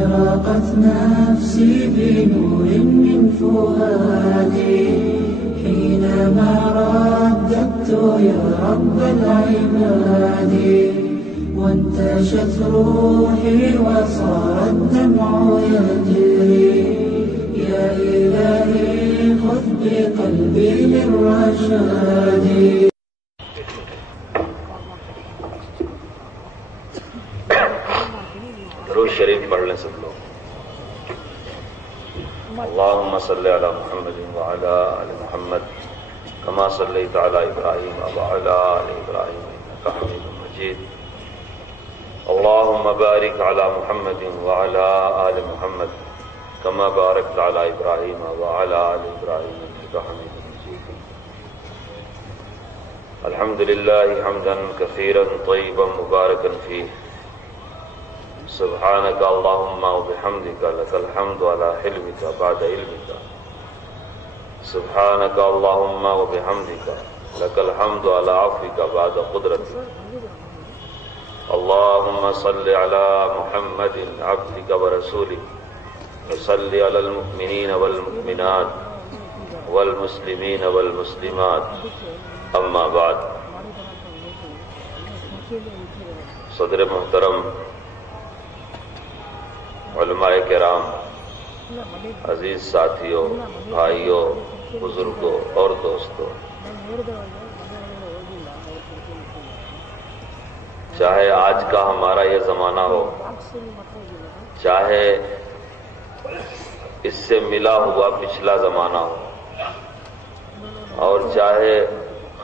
أشرقت نفسي بنور من فؤادي حينما رددت يا رب العباد، وانتشت روحي وصار الدمع يجري. يا إلهي خذ بقلبي للرشاد. درود شریف پڑھ لیں سب لوگ. اللهم صل على محمد وعلى آل محمد كما صليت على إبراهيم وعلى آل إبراهيم إنك حميد مجيد. اللهم بارك على محمد وعلى آل محمد كما باركت على إبراهيم وعلى آل إبراهيم إنك حميد مجيد. الحمد لله حمدا كثيرا طيبا مباركا فيه. سبحانك اللهم وبحمدك لك الحمد على حلمك بعد علمك. سبحانك اللهم وبحمدك لك الحمد على عفوك بعد قدرتك. اللهم صل على محمد عبدك ورسولك وصل على المؤمنين والمؤمنات والمسلمين والمسلمات. اما بعد. صدر محترم، علماء کرام، عزیز ساتھیوں، بھائیوں، بزرگوں اور دوستوں، چاہے آج کا ہمارا یہ زمانہ ہو، چاہے اس سے ملا ہوا پچھلا زمانہ ہو، اور چاہے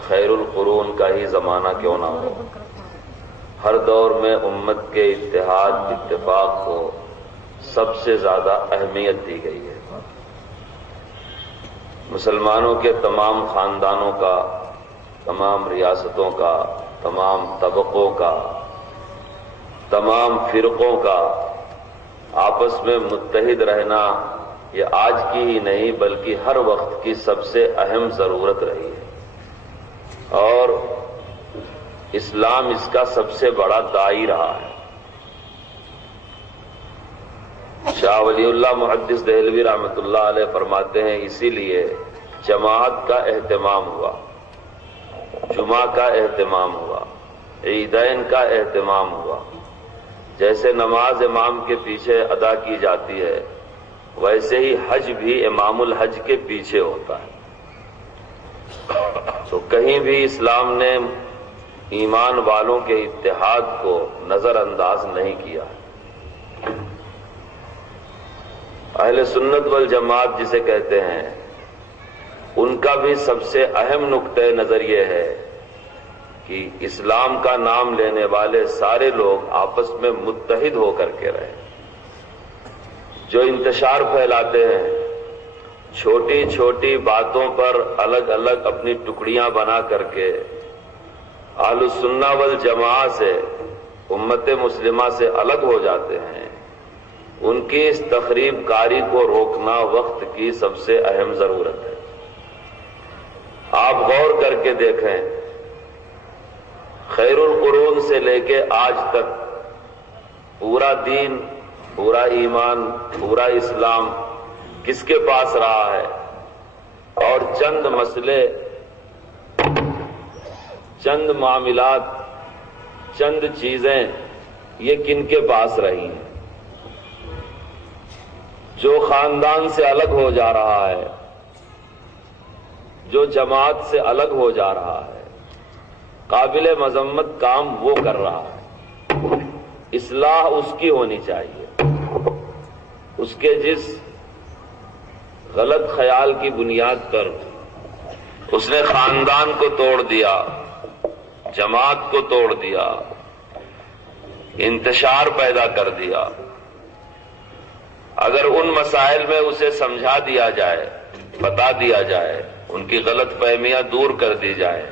خیر القرون کا ہی زمانہ کیوں نہ ہو، ہر دور میں امت کے اتحاد اتفاق کو سب سے زیادہ اہمیت دی گئی ہے. مسلمانوں کے تمام خاندانوں کا، تمام ریاستوں کا، تمام طبقوں کا، تمام فرقوں کا آپس میں متحد رہنا یہ آج کی ہی نہیں بلکہ ہر وقت کی سب سے اہم ضرورت رہی ہے، اور اسلام اس کا سب سے بڑا داعی رہا ہے. شاہ ولی اللہ محدث دہلوی رحمۃ اللہ علیہ فرماتے ہیں اسی لیے جماعت کا اہتمام ہوا، جمعہ کا اہتمام ہوا، عیدین کا اہتمام ہوا. جیسے نماز امام کے پیچھے ادا کی جاتی ہے ویسے ہی حج بھی امام الحج کے پیچھے ہوتا ہے. تو کہیں بھی اسلام نے ایمان والوں کے اتحاد کو نظر انداز نہیں کیا. اہل سنت والجماعت جسے کہتے ہیں ان کا بھی سب سے اہم نقطہ نظر یہ ہے کہ اسلام کا نام لینے والے سارے لوگ آپس میں متحد ہو کر کے رہیں. جو انتشار پھیلاتے ہیں، چھوٹی چھوٹی باتوں پر الگ الگ اپنی ٹکڑیاں بنا کر کے اہل السنہ والجماعت سے، امت مسلمہ سے الگ ہو جاتے ہیں، ان کی اس تخریب کاری کو روکنا وقت کی سب سے اہم ضرورت ہے. آپ غور کر کے دیکھیں، خیر القرون سے لے کے آج تک پورا دین، پورا ایمان، پورا اسلام کس کے پاس رہا ہے، اور چند مسئلے، چند معاملات، چند چیزیں یہ کن کے پاس رہی ہیں؟ جو خاندان سے الگ ہو جا رہا ہے، جو جماعت سے الگ ہو جا رہا ہے، قابل مذمت کام وہ کر رہا ہے. اصلاح اس کی ہونی چاہیے. اس کے جس غلط خیال کی بنیاد پر اس نے خاندان کو توڑ دیا، جماعت کو توڑ دیا، انتشار پیدا کر دیا، اگر ان مسائل میں اسے سمجھا دیا جائے، بتا دیا جائے، ان کی غلط فہمیاں دور کر دی جائے،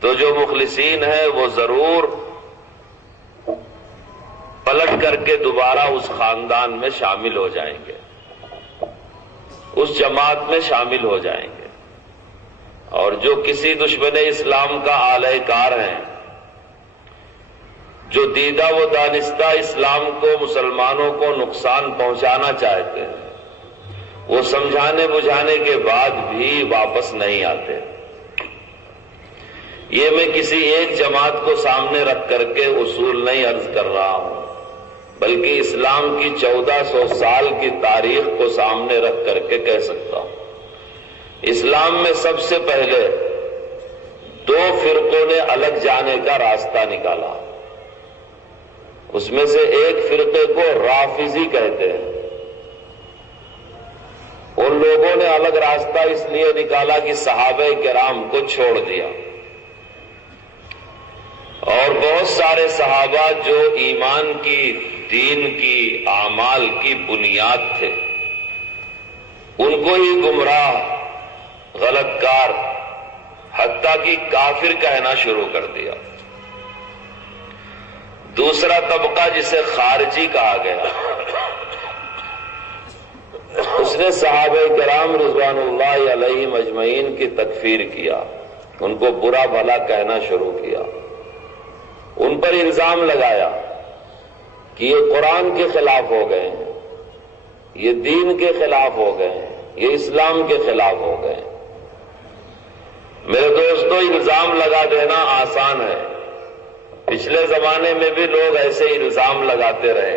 تو جو مخلصین ہیں وہ ضرور پلٹ کر کے دوبارہ اس خاندان میں شامل ہو جائیں گے، اس جماعت میں شامل ہو جائیں گے. اور جو کسی دشمن اسلام کا آلہ کار ہیں، جو دیدہ و دانستہ اسلام کو، مسلمانوں کو نقصان پہنچانا چاہتے ہیں، وہ سمجھانے بجھانے کے بعد بھی واپس نہیں آتے۔ یہ میں کسی ایک جماعت کو سامنے رکھ کر کے اصول نہیں عرض کر رہا ہوں، بلکہ اسلام کی 1400 سال کی تاریخ کو سامنے رکھ کر کے کہہ سکتا ہوں۔ اسلام میں سب سے پہلے 2 فرقوں نے الگ جانے کا راستہ نکالا۔ اس میں سے ایک فرقے کو رافضی کہتے ہیں۔ ان لوگوں نے الگ راستہ اس لیے نکالا کہ صحابہ کرام کو چھوڑ دیا، اور بہت سارے صحابہ جو ایمان کی، دین کی، اعمال کی بنیاد تھے، ان کو ہی گمراہ، غلط کار، حتیٰ کہ کافر کہنا شروع کر دیا۔ دوسرا طبقہ جسے خارجی کہا گیا، اس نے صحابہ کرام رضوان اللہ علیہم اجمعین کی تکفیر کیا، ان کو برا بھلا کہنا شروع کیا، ان پر الزام لگایا کہ یہ قرآن کے خلاف ہو گئے ہیں، یہ دین کے خلاف ہو گئے ہیں، یہ اسلام کے خلاف ہو گئے ہیں۔ میرے دوستو، الزام لگا دینا آسان ہے، پچھلے زمانے میں بھی لوگ ایسے الزام لگاتے رہے،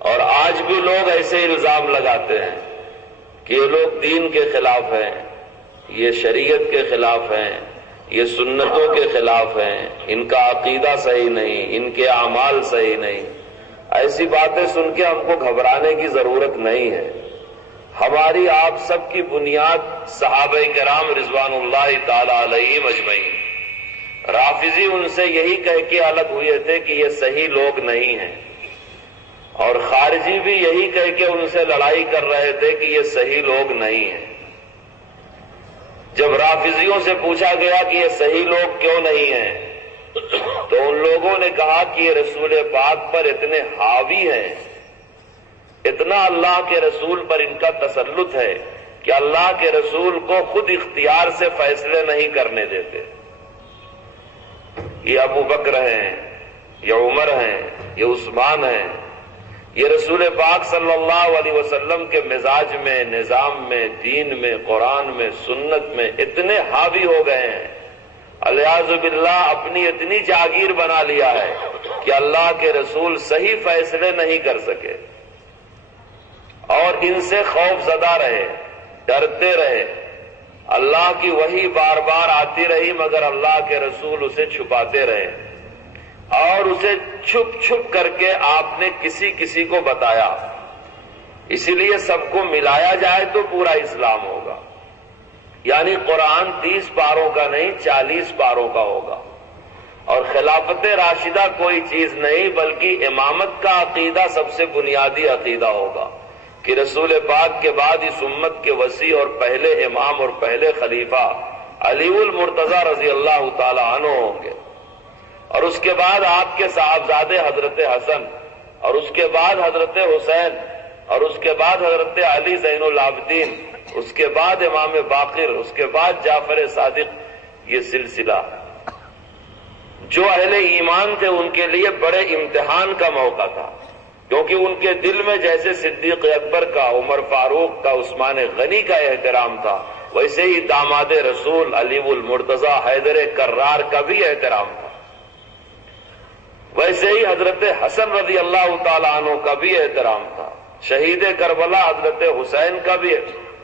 اور آج بھی لوگ ایسے الزام لگاتے ہیں کہ یہ لوگ دین کے خلاف ہیں، یہ شریعت کے خلاف ہیں، یہ سنتوں کے خلاف ہیں، ان کا عقیدہ صحیح نہیں، ان کے اعمال صحیح نہیں۔ ایسی باتیں سن کے ہم کو گھبرانے کی ضرورت نہیں ہے۔ ہماری آپ سب کی بنیاد صحابہ کرام رضوان اللہ تعالی علیہم اجمعین۔ رافضی ان سے یہی کہہ کے الگ ہوئے تھے کہ یہ صحیح لوگ نہیں ہیں، اور خارجی بھی یہی کہہ کے ان سے لڑائی کر رہے تھے کہ یہ صحیح لوگ نہیں ہیں۔ جب رافضیوں سے پوچھا گیا کہ یہ صحیح لوگ کیوں نہیں ہیں، تو ان لوگوں نے کہا کہ یہ رسول پاک پر اتنے حاوی ہیں، اتنا اللہ کے رسول پر ان کا تسلط ہے کہ اللہ کے رسول کو خود اختیار سے فیصلے نہیں کرنے دیتے۔ یہ ابو بکر ہیں، یہ عمر ہیں، یہ عثمان ہیں، یہ رسول پاک صلی اللہ علیہ وسلم کے مزاج میں، نظام میں، دین میں، قرآن میں، سنت میں اتنے حاوی ہو گئے ہیں، الیاذ باللہ اپنی اتنی جاگیر بنا لیا ہے کہ اللہ کے رسول صحیح فیصلے نہیں کر سکے، اور ان سے خوف زدہ رہے، ڈرتے رہے۔ اللہ کی وحی بار بار آتی رہی، مگر اللہ کے رسول اسے چھپاتے رہے، اور اسے چھپ چھپ کر کے آپ نے کسی کسی کو بتایا۔ اسی لیے سب کو ملایا جائے تو پورا اسلام ہوگا، یعنی قرآن 30 پاروں کا نہیں 40 پاروں کا ہوگا، اور خلافت راشدہ کوئی چیز نہیں بلکہ امامت کا عقیدہ سب سے بنیادی عقیدہ ہوگا کہ رسول پاک کے بعد اس امت کے وسیع اور پہلے امام اور پہلے خلیفہ علی المرتضی رضی اللہ تعالی عنہ ہوں گے، اور اس کے بعد آپ کے صاحبزادے حضرت حسن، اور اس کے بعد حضرت حسین، اور اس کے بعد حضرت علی زین العابدین، اس کے بعد امام باقر، اس کے بعد جعفر صادق۔ یہ سلسلہ جو اہل ایمان تھے ان کے لیے بڑے امتحان کا موقع تھا، کیونکہ ان کے دل میں جیسے صدیق اکبر کا، عمر فاروق کا، عثمان غنی کا احترام تھا، ویسے ہی داماد رسول علی المرتضی حیدر کرار کا بھی احترام تھا، ویسے ہی حضرت حسن رضی اللہ تعالی عنہ کا بھی احترام تھا، شہید کربلا حضرت حسین کا بھی،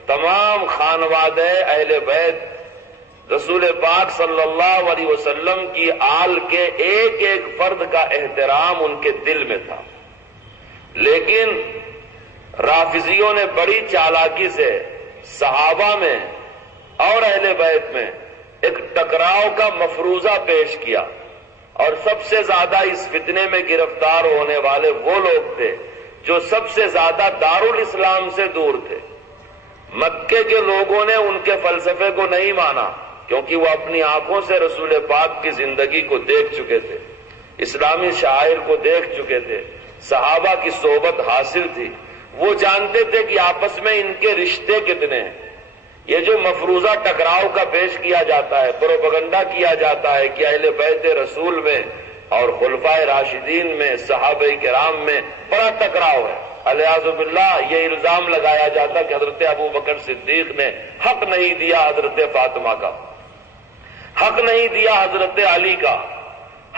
تمام خانوادہ اہل بیت رسول پاک صلی اللہ علیہ وسلم کی آل کے ایک ایک فرد کا احترام ان کے دل میں تھا۔ لیکن رافضیوں نے بڑی چالاکی سے صحابہ میں اور اہل بیت میں ایک ٹکراؤ کا مفروضہ پیش کیا، اور سب سے زیادہ اس فتنے میں گرفتار ہونے والے وہ لوگ تھے جو سب سے زیادہ دارالاسلام سے دور تھے۔ مکے کے لوگوں نے ان کے فلسفے کو نہیں مانا، کیونکہ وہ اپنی آنکھوں سے رسول پاک کی زندگی کو دیکھ چکے تھے، اسلامی شعائر کو دیکھ چکے تھے، صحابہ کی صحبت حاصل تھی، وہ جانتے تھے کہ آپس میں ان کے رشتے کتنے ہیں۔ یہ جو مفروضہ ٹکراؤ کا پیش کیا جاتا ہے، پروپیگنڈا کیا جاتا ہے کہ اہل بیت رسول میں اور خلفائے راشدین میں، صحابہ کرام میں بڑا ٹکراؤ ہے۔ الیاذ باللہ یہ الزام لگایا جاتا کہ حضرت ابو بکر صدیق نے حق نہیں دیا حضرت فاطمہ کا، حق نہیں دیا حضرت علی کا،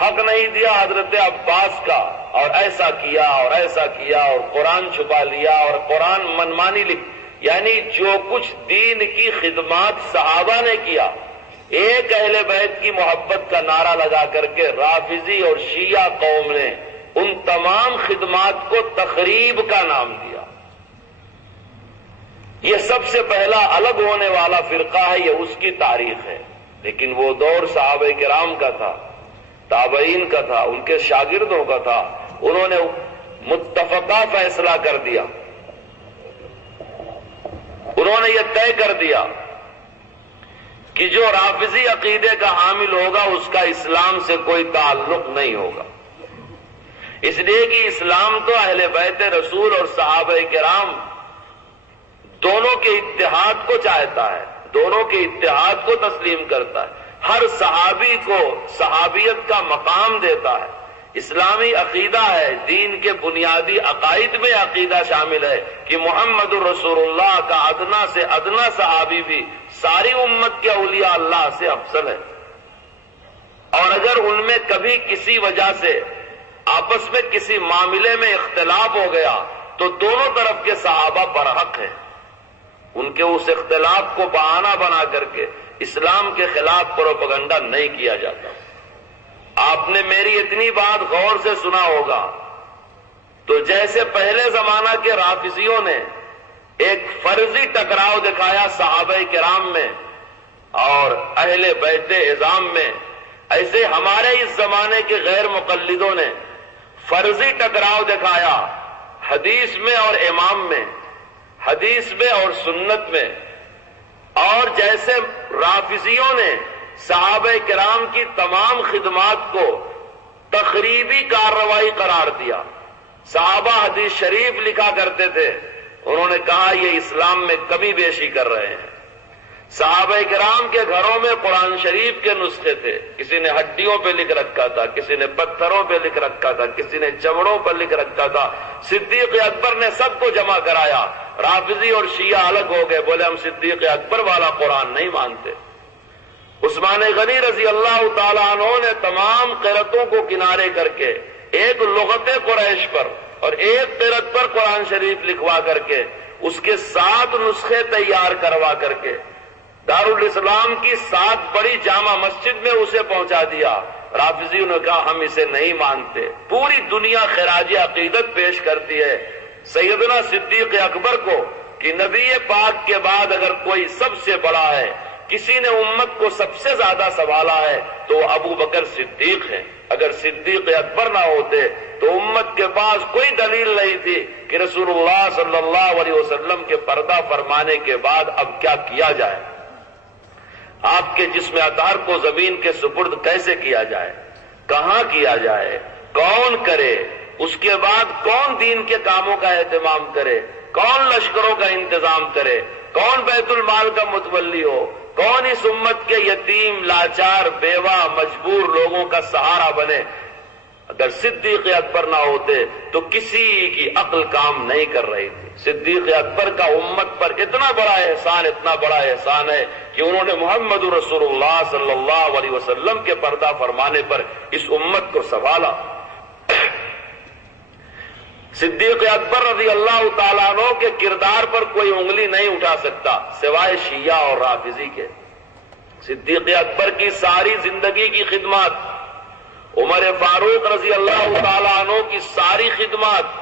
حق نہیں دیا حضرت عباس کا، اور ایسا کیا اور ایسا کیا، اور قرآن چھپا لیا اور قرآن منمانی لکھ، یعنی جو کچھ دین کی خدمات صحابہ نے کیا، ایک اہل بیت کی محبت کا نعرہ لگا کر کے رافضی اور شیعہ قوم نے ان تمام خدمات کو تخریب کا نام دیا۔ یہ سب سے پہلا الگ ہونے والا فرقہ ہے، یہ اس کی تاریخ ہے، لیکن وہ دور صحابہ کرام کا تھا، تابعین کا تھا، ان کے شاگردوں کا تھا۔ انہوں نے متفقہ فیصلہ کر دیا، انہوں نے یہ طے کر دیا کہ جو رافضی عقیدے کا حامل ہوگا اس کا اسلام سے کوئی تعلق نہیں ہوگا، اس لیے کہ اسلام تو اہل بیت رسول اور صحابہ کرام دونوں کے اتحاد کو چاہتا ہے، دونوں کے اتحاد کو تسلیم کرتا ہے، ہر صحابی کو صحابیت کا مقام دیتا ہے۔ اسلامی عقیدہ ہے، دین کے بنیادی عقائد میں عقیدہ شامل ہے کہ محمد رسول اللہ کا ادنا سے ادنا صحابی بھی ساری امت کے اولیاء اللہ سے افضل ہے، اور اگر ان میں کبھی کسی وجہ سے آپس میں کسی معاملے میں اختلاف ہو گیا تو دونوں طرف کے صحابہ برحق ہیں، ان کے اس اختلاف کو بہانہ بنا کر کے اسلام کے خلاف پروپیگنڈا نہیں کیا جاتا۔ آپ نے میری اتنی بات غور سے سنا ہوگا، تو جیسے پہلے زمانہ کے رافضیوں نے ایک فرضی ٹکراؤ دکھایا صحابہ کرام میں اور اہل بیت اعظام میں، ایسے ہمارے اس زمانے کے غیر مقلدوں نے فرضی ٹکراؤ دکھایا حدیث میں اور امام میں، حدیث میں اور سنت میں، اور جیسے رافضیوں نے صحابہ کرام کی تمام خدمات کو تخریبی کارروائی قرار دیا۔ صحابہ حدیث شریف لکھا کرتے تھے، انہوں نے کہا یہ اسلام میں کمی بیشی کر رہے ہیں۔ صحابہ کرام کے گھروں میں قرآن شریف کے نسخے تھے، کسی نے ہڈیوں پہ لکھ رکھا تھا، کسی نے پتھروں پہ لکھ رکھا تھا، کسی نے چمڑوں پر لکھ رکھا تھا۔ صدیق اکبر نے سب کو جمع کرایا، رافضی اور شیعہ الگ ہو گئے، بولے ہم صدیق اکبر والا قرآن نہیں مانتے۔ عثمان غنی رضی اللہ تعالیٰ عنہ نے تمام قرتوں کو کنارے کر کے ایک لغت قریش پر اور ایک قرت پر قرآن شریف لکھوا کر کے اس کے 7 نسخے تیار کروا کر کے دارالاسلام کی 7 بڑی جامع مسجد میں اسے پہنچا دیا۔ رافضیوں نے کہا ہم اسے نہیں مانتے۔ پوری دنیا خراج عقیدت پیش کرتی ہے سیدنا صدیق اکبر کو کہ نبی پاک کے بعد اگر کوئی سب سے بڑا ہے، کسی نے امت کو سب سے زیادہ سنبھالا ہے تو وہ ابو بکر صدیق ہیں۔ اگر صدیق اکبر نہ ہوتے تو امت کے پاس کوئی دلیل نہیں تھی کہ رسول اللہ صلی اللہ علیہ وسلم کے پردہ فرمانے کے بعد اب کیا کیا جائے، آپ کے جسم اطہر کو زمین کے سپرد کیسے کیا جائے، کہاں کیا جائے، کون کرے، اس کے بعد کون دین کے کاموں کا اہتمام کرے، کون لشکروں کا انتظام کرے، کون بیت المال کا متولی ہو، کون اس امت کے یتیم، لاچار، بیوہ، مجبور لوگوں کا سہارا بنے۔ اگر صدیق اکبر نہ ہوتے تو کسی کی عقل کام نہیں کر رہی تھی۔ صدیق اکبر کا امت پر اتنا بڑا احسان، اتنا بڑا احسان ہے کہ انہوں نے محمد رسول اللہ صلی اللہ علیہ وسلم کے پردہ فرمانے پر اس امت کو سنبھالا۔ صدیق اکبر رضی اللہ تعالیٰ عنہ کے کردار پر کوئی انگلی نہیں اٹھا سکتا سوائے شیعہ اور رافضی کے۔ صدیق اکبر کی ساری زندگی کی خدمات، عمر فاروق رضی اللہ تعالیٰ عنہ کی ساری خدمات،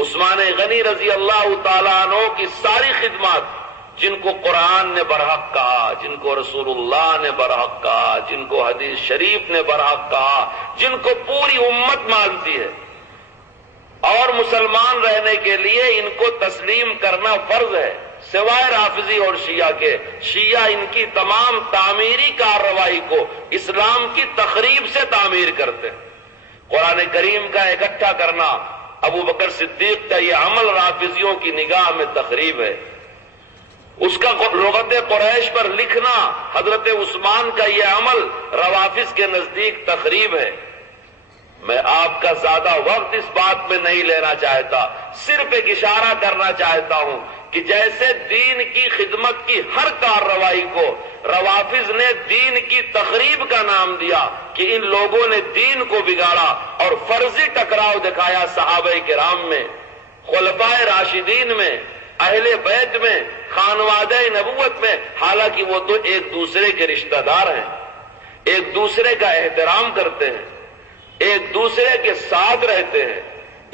عثمان غنی رضی اللہ تعالیٰ عنہ کی ساری خدمات، جن کو قرآن نے برحق کہا، جن کو رسول اللہ نے برحق کہا، جن کو حدیث شریف نے برحق کہا، جن کو پوری امت مانتی ہے، اور مسلمان رہنے کے لیے ان کو تسلیم کرنا فرض ہے سوائے رافضی اور شیعہ کے۔ شیعہ ان کی تمام تعمیری کارروائی کو اسلام کی تخریب سے تعمیر کرتے ہیں۔ قرآن کریم کا اکٹھا کرنا، ابو بکر صدیق کا یہ عمل رافضیوں کی نگاہ میں تخریب ہے۔ اس کا لغت قریش پر لکھنا، حضرت عثمان کا یہ عمل روافض کے نزدیک تخریب ہے۔ میں آپ کا زیادہ وقت اس بات میں نہیں لینا چاہتا، صرف ایک اشارہ کرنا چاہتا ہوں کہ جیسے دین کی خدمت کی ہر کارروائی کو روافض نے دین کی تخریب کا نام دیا کہ ان لوگوں نے دین کو بگاڑا اور فرضی ٹکراؤ دکھایا صحابہ کرام میں، خلفائے راشدین میں، اہل بیت میں، خانوادہ نبوت میں، حالانکہ وہ تو ایک دوسرے کے رشتہ دار ہیں، ایک دوسرے کا احترام کرتے ہیں، ایک دوسرے کے ساتھ رہتے ہیں،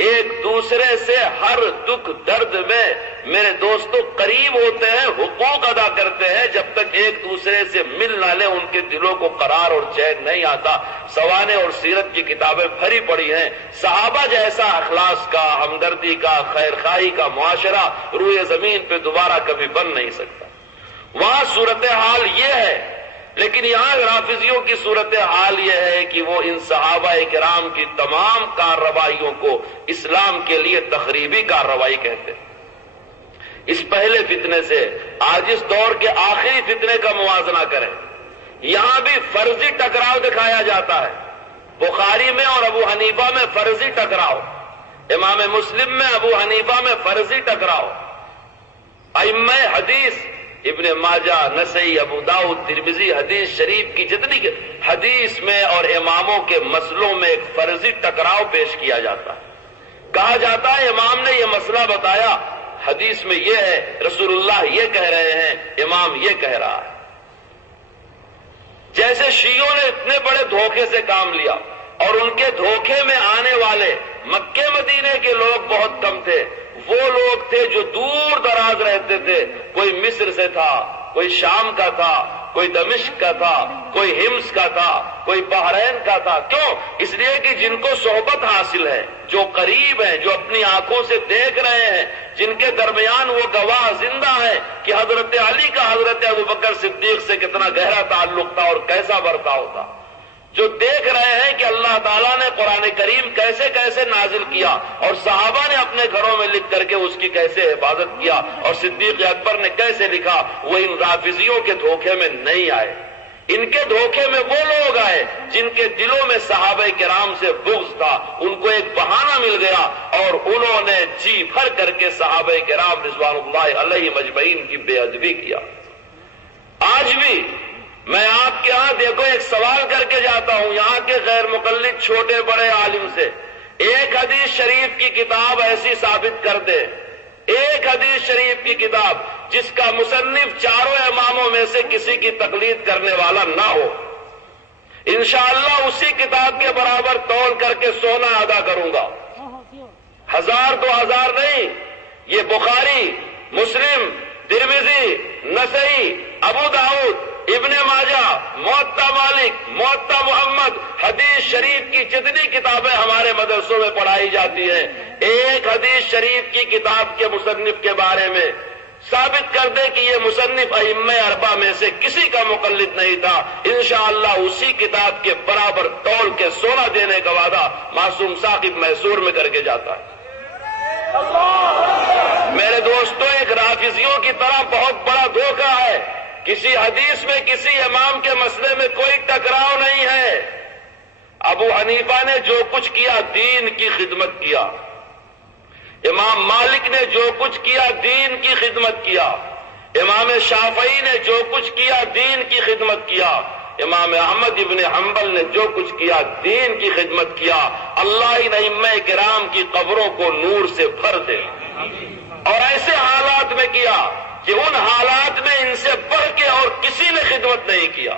ایک دوسرے سے ہر دکھ درد میں میرے دوستوں قریب ہوتے ہیں، حقوق ادا کرتے ہیں۔ جب تک ایک دوسرے سے مل نہ لے ان کے دلوں کو قرار اور چین نہیں آتا۔ سوانے اور سیرت کی کتابیں بھری پڑی ہیں، صحابہ جیسا اخلاص کا، ہمدردی کا، خیر خواہی کا معاشرہ روئے زمین پہ دوبارہ کبھی بن نہیں سکتا۔ وہاں صورتحال یہ ہے، لیکن یہاں رافضیوں کی صورتحال یہ ہے کہ وہ ان صحابہ کرام کی تمام کارروائیوں کو اسلام کے لیے تخریبی کارروائی کہتے ہیں۔ اس پہلے فتنے سے آج اس دور کے آخری فتنے کا موازنہ کریں، یہاں بھی فرضی ٹکراؤ دکھایا جاتا ہے۔ بخاری میں اور ابو حنیفہ میں فرضی ٹکراؤ، امام مسلم میں، ابو حنیفہ میں فرضی ٹکراؤ، ائمہ حدیث ابن ماجہ، نسائی، ابو داؤد، ترمذی حدیث شریف کی جتنی حدیث میں اور اماموں کے مسئلوں میں ایک فرضی ٹکراؤ پیش کیا جاتا ہے۔ کہا جاتا ہے امام نے یہ مسئلہ بتایا، حدیث میں یہ ہے، رسول اللہ یہ کہہ رہے ہیں، امام یہ کہہ رہا ہے۔ جیسے شیعوں نے اتنے بڑے دھوکے سے کام لیا اور ان کے دھوکے میں آنے والے مکے مدینے کے لوگ بہت کم تھے، وہ لوگ تھے جو دور دراز رہتے تھے، کوئی مصر سے تھا، کوئی شام کا تھا، کوئی دمشق کا تھا، کوئی ہمس کا تھا، کوئی بحرین کا تھا۔ کیوں؟ اس لیے کہ جن کو صحبت حاصل ہے، جو قریب ہیں، جو اپنی آنکھوں سے دیکھ رہے ہیں، جن کے درمیان وہ گواہ زندہ ہے کہ حضرت علی کا حضرت ابوبکر صدیق سے کتنا گہرا تعلق تھا اور کیسا برتاؤ تھا، جو دیکھ رہے ہیں کہ اللہ تعالیٰ نے قرآن کریم کیسے کیسے نازل کیا اور صحابہ نے اپنے گھروں میں لکھ کر کے اس کی کیسے حفاظت کیا اور صدیق اکبر نے کیسے لکھا، وہ ان رافضیوں کے دھوکے میں نہیں آئے۔ ان کے دھوکے میں وہ لوگ آئے جن کے دلوں میں صحابہ کرام سے بغض تھا، ان کو ایک بہانہ مل گیا اور انہوں نے جی بھر کر کے صحابہ کرام رضوان اللہ علیہ مجمعین کی بے ادبی کیا۔ آج بھی میں آپ کے ہاں دیکھو ایک سوال کر کے جاتا ہوں، یہاں کے غیر مقلد چھوٹے بڑے عالم سے، ایک حدیث شریف کی کتاب ایسی ثابت کر دے، ایک حدیث شریف کی کتاب جس کا مصنف چاروں اماموں میں سے کسی کی تقلید کرنے والا نہ ہو، انشاءاللہ اسی کتاب کے برابر تول کر کے سونا ادا کروں گا۔ 1000 2000 نہیں، یہ بخاری، مسلم، ترمذی، نسائی، ابو داؤد، ابن ماجہ، موطا مالک، موطا محمد، حدیث شریف کی جتنی کتابیں ہمارے مدرسوں میں پڑھائی جاتی ہیں، ایک حدیث شریف کی کتاب کے مصنف کے بارے میں ثابت کر دے کہ یہ مصنف ائمہ اربعہ میں سے کسی کا مقلد نہیں تھا، انشاءاللہ اسی کتاب کے برابر تول کے سونا دینے کا وعدہ معصوم ثاقب میسور میں کر کے جاتا ہے۔ میرے دوستوں، ایک رافضیوں کی طرح بہت بڑا دھوکہ ہے، کسی حدیث میں کسی امام کے مسئلے میں کوئی ٹکراؤ نہیں ہے۔ ابو حنیفہ نے جو کچھ کیا دین کی خدمت کیا، امام مالک نے جو کچھ کیا دین کی خدمت کیا، امام شافعی نے جو کچھ کیا دین کی خدمت کیا، امام احمد ابن حنبل نے جو کچھ کیا دین کی خدمت کیا۔ اللہ ان ائمہ کرام کی قبروں کو نور سے بھر دے، اور ایسے حالات میں کیا کہ ان حالات میں ان سے بڑھ کے اور کسی نے خدمت نہیں کیا۔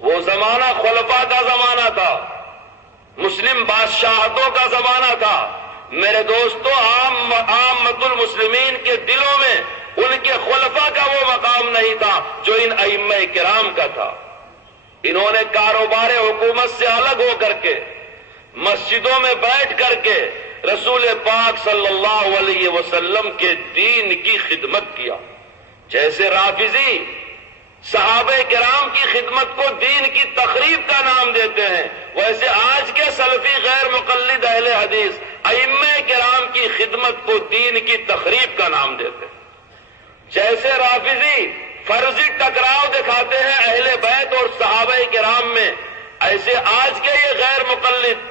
وہ زمانہ خلفاء کا زمانہ تھا، مسلم بادشاہتوں کا زمانہ تھا۔ میرے دوستوں، عامت المسلمین کے دلوں میں ان کے خلفاء کا وہ مقام نہیں تھا جو ان ائمہ کرام کا تھا۔ انہوں نے کاروبار حکومت سے الگ ہو کر کے مسجدوں میں بیٹھ کر کے رسول پاک صلی اللہ علیہ وسلم کے دین کی خدمت کیا۔ جیسے رافضی صحابہ کرام کی خدمت کو دین کی تخریب کا نام دیتے ہیں، ویسے آج کے سلفی غیر مقلد اہل حدیث ائمہ کرام کی خدمت کو دین کی تخریب کا نام دیتے ہیں۔ جیسے رافضی فرضی ٹکراؤ دکھاتے ہیں اہل بیت اور صحابہ کرام میں، ایسے آج کے یہ غیر مقلد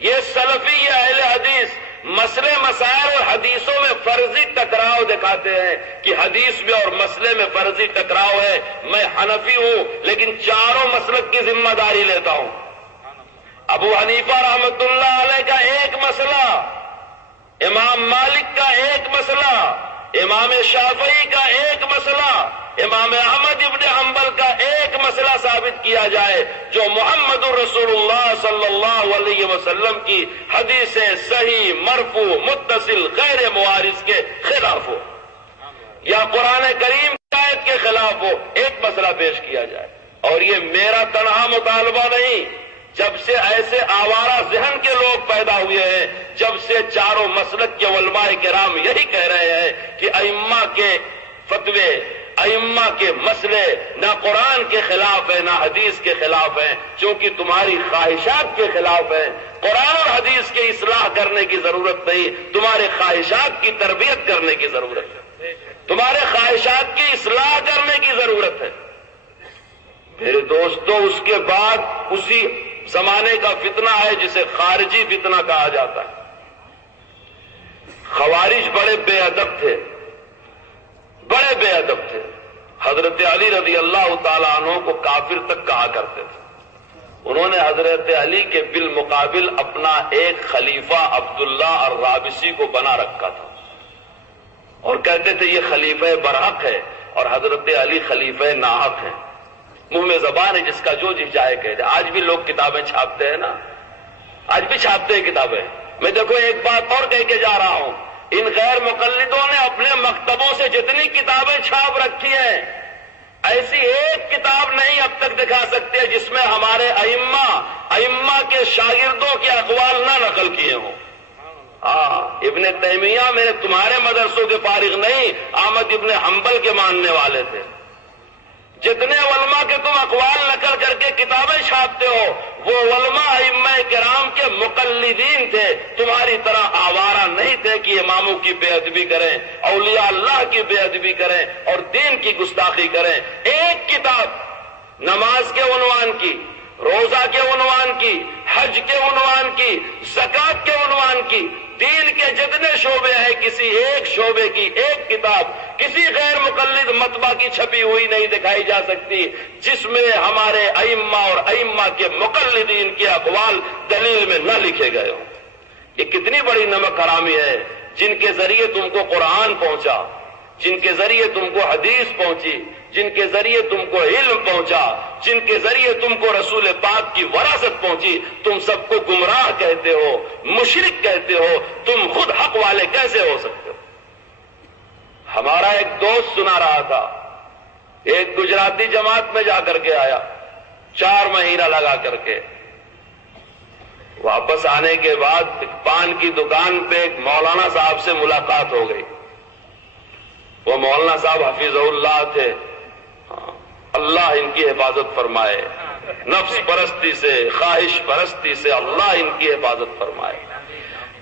یہ سلفی یا اہل حدیث مسئلے مسائل اور حدیثوں میں فرضی ٹکراؤ دکھاتے ہیں کہ حدیث میں اور مسئلے میں فرضی ٹکراؤ ہے. میں حنفی ہوں لیکن چاروں مسلک کی ذمہ داری لیتا ہوں. ابو حنیفہ رحمۃ اللہ علیہ کا ایک مسئلہ، امام مالک کا ایک مسئلہ، امام شافعی کا ایک مسئلہ، امام احمد ابن حنبل کا ایک مسئلہ ثابت کیا جائے جو محمد رسول اللہ صلی اللہ علیہ وسلم کی حدیث صحیح مرفوع متصل غیر معارض کے خلاف ہو یا قرآن کریم کی آیت کے خلاف ہو، ایک مسئلہ پیش کیا جائے. اور یہ میرا تنہا مطالبہ نہیں، جب سے ایسے آوارہ ذہن کے لوگ پیدا ہوئے ہیں، جب سے چاروں مسلک کے علماء کرام یہی کہہ رہے ہیں کہ ائمہ کے فتوے، ائمہ کے مسئلے نہ قرآن کے خلاف ہیں نہ حدیث کے خلاف ہیں، چونکہ تمہاری خواہشات کے خلاف ہیں. قرآن اور حدیث کی اصلاح کرنے کی ضرورت نہیں، تمہارے خواہشات کی تربیت کرنے کی ضرورت ہے، تمہارے خواہشات کی اصلاح کرنے کی ضرورت ہے. میرے دوستو، اس کے بعد اسی زمانے کا فتنہ ہے جسے خارجی فتنہ کہا جاتا ہے. خوارج بڑے بے ادب تھے، بڑے بے ادب تھے. حضرت علی رضی اللہ تعالیٰ عنہ کو کافر تک کہا کرتے تھے. انہوں نے حضرت علی کے بالمقابل اپنا ایک خلیفہ عبداللہ الرابسی کو بنا رکھا تھا اور کہتے تھے یہ خلیفہ برحق ہے اور حضرت علی خلیفہ ناحق ہے. منہ میں زبان ہے جس کا جو جی چاہے کہہ دے. آج بھی لوگ کتابیں چھاپتے ہیں نا، آج بھی چھاپتے ہیں کتابیں. میں دیکھو ایک بات اور کہہ کے جا رہا ہوں، ان غیر مقلدوں نے اپنے مکتبوں سے جتنی کتابیں چھاپ رکھی ہیں، ایسی ایک کتاب نہیں اب تک دکھا سکتے جس میں ہمارے ائمہ کے شاگردوں کے اقوال نہ نقل کیے ہوں. ابن تیمیہ میں تمہارے مدرسوں کے فارغ نہیں، احمد ابن حنبل کے ماننے والے تھے. جتنے علماء کے تم اقوال نقل کر کے کتابیں چھاپتے ہو وہ علماء ائمہ کرام کے مقلدین تھے، تمہاری طرح آوارہ نہیں تھے کہ اماموں کی بے ادبی کریں، اولیاء اللہ کی بے ادبی کریں اور دین کی گستاخی کریں. ایک کتاب نماز کے عنوان کی، روزہ کے عنوان کی، حج کے عنوان کی، زکوٰۃ کے عنوان کی، دین کے جتنے شعبے ہیں کسی ایک شعبے کی ایک کتاب کسی غیر مقلد مطبع کی چھپی ہوئی نہیں دکھائی جا سکتی جس میں ہمارے ائمہ اور ائمہ کے مقلدین کے اقوال دلیل میں نہ لکھے گئے ہوں. یہ کتنی بڑی نمک حرامی ہے. جن کے ذریعے تم کو قرآن پہنچا، جن کے ذریعے تم کو حدیث پہنچی، جن کے ذریعے تم کو علم پہنچا، جن کے ذریعے تم کو رسول پاک کی وراثت پہنچی، تم سب کو گمراہ کہتے ہو، مشرک کہتے ہو. تم خود حق والے کیسے ہو سکتے ہو؟ ہمارا ایک دوست سنا رہا تھا، ایک گجراتی جماعت میں جا کر کے آیا، 4 مہینہ لگا کر کے. واپس آنے کے بعد پان کی دکان پہ ایک مولانا صاحب سے ملاقات ہو گئی. وہ مولانا صاحب حفیظ اللہ تھے، اللہ ان کی حفاظت فرمائے. نفس پرستی سے، خواہش پرستی سے اللہ ان کی حفاظت فرمائے.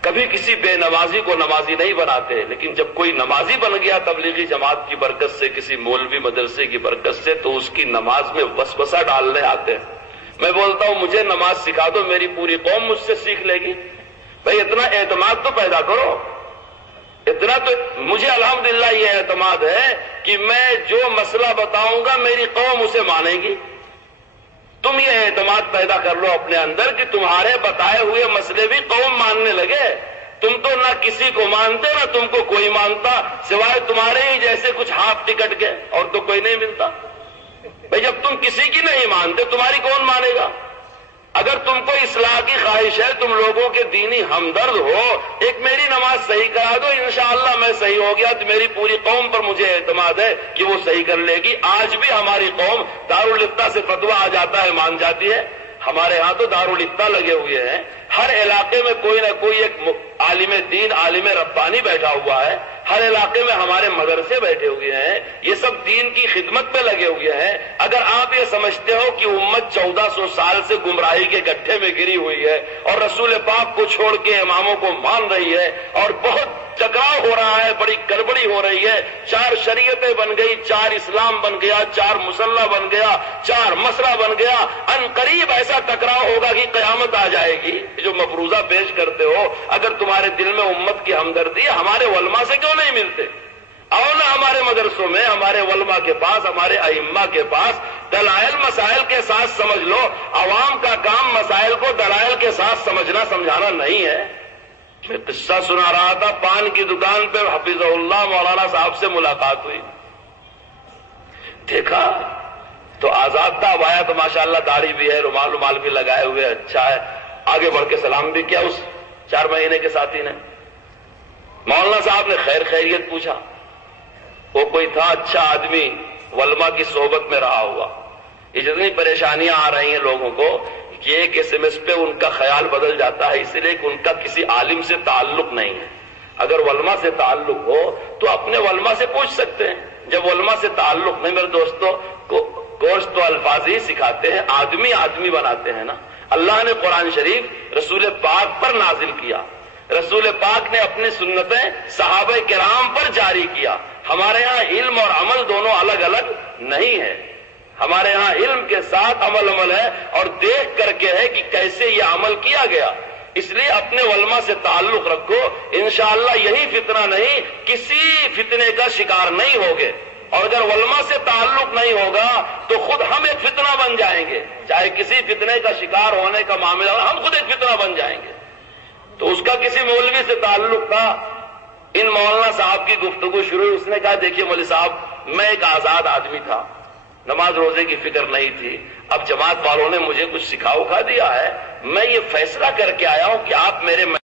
کبھی کسی بے نمازی کو نمازی نہیں بناتے، لیکن جب کوئی نمازی بن گیا تبلیغی جماعت کی برکت سے، کسی مولوی مدرسے کی برکت سے، تو اس کی نماز میں وسوسہ ڈالنے آتے ہیں. میں بولتا ہوں مجھے نماز سکھا دو، میری پوری قوم مجھ سے سیکھ لے گی. بھائی اتنا اعتماد تو پیدا کرو. اتنا تو مجھے الحمدللہ یہ اعتماد ہے کہ میں جو مسئلہ بتاؤں گا میری قوم اسے مانے گی. تم یہ اعتماد پیدا کر لو اپنے اندر کہ تمہارے بتائے ہوئے مسئلے بھی قوم ماننے لگے. تم تو نہ کسی کو مانتے نہ تم کو کوئی مانتا، سوائے تمہارے ہی جیسے کچھ ہاف ٹکٹ کے، اور تو کوئی نہیں ملتا. بھائی جب تم کسی کی نہیں مانتے تمہاری کون مانے گا؟ اگر تم کو اصلاح کی خواہش ہے، تم لوگوں کے دینی ہمدرد ہو، ایک میری نماز صحیح کرا دو، انشاءاللہ میں صحیح ہو گیا تو میری پوری قوم پر مجھے اعتماد ہے کہ وہ صحیح کر لے گی. آج بھی ہماری قوم دارالفتہ سے فتویٰ آ جاتا ہے مان جاتی ہے. ہمارے ہاں تو دارالفتہ لگے ہوئے ہیں، ہر علاقے میں کوئی نہ کوئی ایک عالم دین، عالم ربانی بیٹھا ہوا ہے، ہر علاقے میں ہمارے مدرسے بیٹھے ہوئے ہیں، یہ سب دین کی خدمت پہ لگے ہوئے ہیں۔ اگر آپ یہ سمجھتے ہو کہ امت 1400 سال سے گمراہی کے گڈھے میں گری ہوئی ہے اور رسول پاک کو چھوڑ کے اماموں کو مان رہی ہے اور بہت ٹکراؤ ہو رہا ہے، بڑی گڑبڑی ہو رہی ہے، 4 شریعتیں بن گئی، 4 اسلام بن گیا، 4 مسلح بن گیا، 4 مسئلہ بن گیا، ان قریب ایسا ٹکراؤ ہوگا کہ قیامت آ جائے گی۔ جو مفروضہ پیش کرتے ہو، اگر تمہارے دل میں امت کی ہمدردی ہے، ہمارے علماء سے کیوں نہیں ملتے؟ آؤ نا ہمارے مدرسوں میں، ہمارے علماء کے پاس، ہمارے ائمہ کے پاس دلائل مسائل کے ساتھ سمجھ لو۔ عوام کا کام مسائل کو دلائل کے ساتھ سمجھنا سمجھانا نہیں ہے۔ میں قصہ سنا رہا تھا، پان کی دکان پہ حفظہ اللہ مولانا صاحب سے ملاقات ہوئی، دیکھا تو آزاد تھا، اب آیا تو ماشاءاللہ داڑھی بھی ہے، رومال بھی لگائے ہوئے، اچھا ہے، آگے بڑھ کے سلام بھی کیا اس 4 مہینے کے ساتھی نے۔ مولانا صاحب نے خیر خیریت پوچھا، وہ کوئی تھا اچھا آدمی، علماء کی صحبت میں رہا ہوا۔ یہ جتنی پریشانیاں آ رہی ہیں لوگوں کو، یہ ایک SMS پہ ان کا خیال بدل جاتا ہے، اس لیے کہ ان کا کسی عالم سے تعلق نہیں ہے۔ اگر علماء سے تعلق ہو تو اپنے علماء سے پوچھ سکتے ہیں، جب علماء سے تعلق نہیں، میرے دوستوں کو کورس تو الفاظ ہی سکھاتے ہیں، آدمی آدمی بناتے ہیں نا۔ اللہ نے قرآن شریف رسول پاک پر نازل کیا، رسول پاک نے اپنی سنتیں صحابہ کرام پر جاری کیا۔ ہمارے ہاں علم اور عمل دونوں الگ الگ نہیں ہے، ہمارے ہاں علم کے ساتھ عمل ہے، اور دیکھ کر کے ہے کہ کیسے یہ عمل کیا گیا۔ اس لیے اپنے علماء سے تعلق رکھو، انشاءاللہ یہی فتنہ نہیں، کسی فتنے کا شکار نہیں ہوگے۔ اور اگر علماء سے تعلق نہیں ہوگا تو خود ہم ایک فتنہ بن جائیں گے، چاہے کسی فتنے کا شکار ہونے کا معاملہ ہو، ہم خود ایک فتنہ بن جائیں گے۔ تو اس کا کسی مولوی سے تعلق تھا، ان مولانا صاحب کی گفتگو شروع ہوئی، اس نے کہا دیکھیے مولوی صاحب، میں ایک آزاد آدمی تھا، نماز روزے کی فکر نہیں تھی، اب جماعت والوں نے مجھے کچھ سکھا اکھا دیا ہے، میں یہ فیصلہ کر کے آیا ہوں کہ آپ میرے